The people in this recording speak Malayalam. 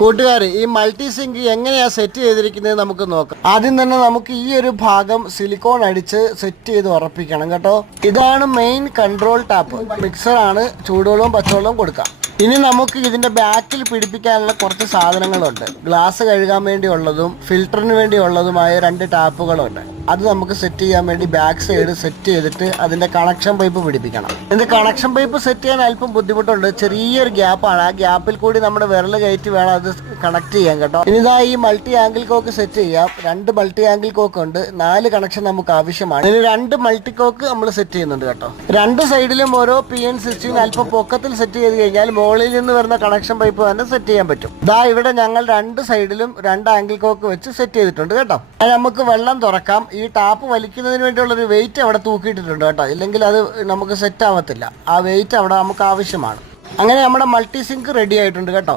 കൂട്ടുകാർ, ഈ മൾട്ടി സിങ്ക് എങ്ങനെയാണ് സെറ്റ് ചെയ്തിരിക്കുന്നത് നമുക്ക് നോക്കാം. ആദ്യം തന്നെ നമുക്ക് ഈ ഒരു ഭാഗം സിലിക്കോൺ അടിച്ച് സെറ്റ് ചെയ്ത് ഉറപ്പിക്കണം കേട്ടോ. ഇതാണ് മെയിൻ കൺട്രോൾ ടാപ്പ്. മിക്സറാണ്, ചൂടുവെള്ളവും പച്ചവെള്ളവും കൊടുക്കാം. ഇനി നമുക്ക് ഇതിന്റെ ബാക്കിൽ പിടിപ്പിക്കാനുള്ള കുറച്ച് സാധനങ്ങളുണ്ട്. ഗ്ലാസ് കഴുകാൻ വേണ്ടിയുള്ളതും ഫിൽറ്ററിന് വേണ്ടിയുള്ളതുമായ 2 ടാപ്പുകളുണ്ട്. അത് നമുക്ക് സെറ്റ് ചെയ്യാൻ വേണ്ടി ബാക്ക് സൈഡ് സെറ്റ് ചെയ്തിട്ട് അതിന്റെ കണക്ഷൻ പൈപ്പ് പിടിപ്പിക്കണം. ഇതിന്റെ കണക്ഷൻ പൈപ്പ് സെറ്റ് ചെയ്യാൻ അല്പം ബുദ്ധിമുട്ടുണ്ട്. ചെറിയൊരു ഗ്യാപ്പാണ്. ആ ഗ്യാപ്പിൽ കൂടി നമ്മുടെ വിരൽ കയറ്റി വേണം അത് കണക്ട് ചെയ്യാൻ കേട്ടോ. ഇനി ഇതാ ഈ മൾട്ടി ആംഗിൾ കോക്ക് സെറ്റ് ചെയ്യാം. 2 മൾട്ടി ആംഗിൾ കോക്ക് ഉണ്ട്. 4 കണക്ഷൻ നമുക്ക് ആവശ്യമാണ്. ഇതിന് 2 മൾട്ടി കോക്ക് നമ്മൾ സെറ്റ് ചെയ്യുന്നുണ്ട് കേട്ടോ. 2 സൈഡിലും ഓരോ PN16 അല്പം പൊക്കത്തിൽ സെറ്റ് ചെയ്ത് കഴിഞ്ഞാൽ മുകളിൽ നിന്ന് വരുന്ന കണക്ഷൻ പൈപ്പ് തന്നെ സെറ്റ് ചെയ്യാൻ പറ്റും. ഇതാ ഇവിടെ ഞങ്ങൾ 2 സൈഡിലും 2 ആംഗിൾ കോക്ക് വെച്ച് സെറ്റ് ചെയ്തിട്ടുണ്ട് കേട്ടോ. നമുക്ക് വെള്ളം തുറക്കാം. ഈ ടാപ്പ് വലിക്കുന്നതിന് വേണ്ടിയുള്ളൊരു വെയിറ്റ് അവിടെ തൂക്കിയിട്ടിട്ടുണ്ട് കേട്ടോ. ഇല്ലെങ്കിൽ അത് നമുക്ക് സെറ്റ് ആവത്തില്ല. ആ വെയിറ്റ് അവിടെ നമുക്ക് ആവശ്യമാണ്. അങ്ങനെ നമ്മുടെ മൾട്ടി സിങ്ക് റെഡി ആയിട്ടുണ്ട് കേട്ടോ.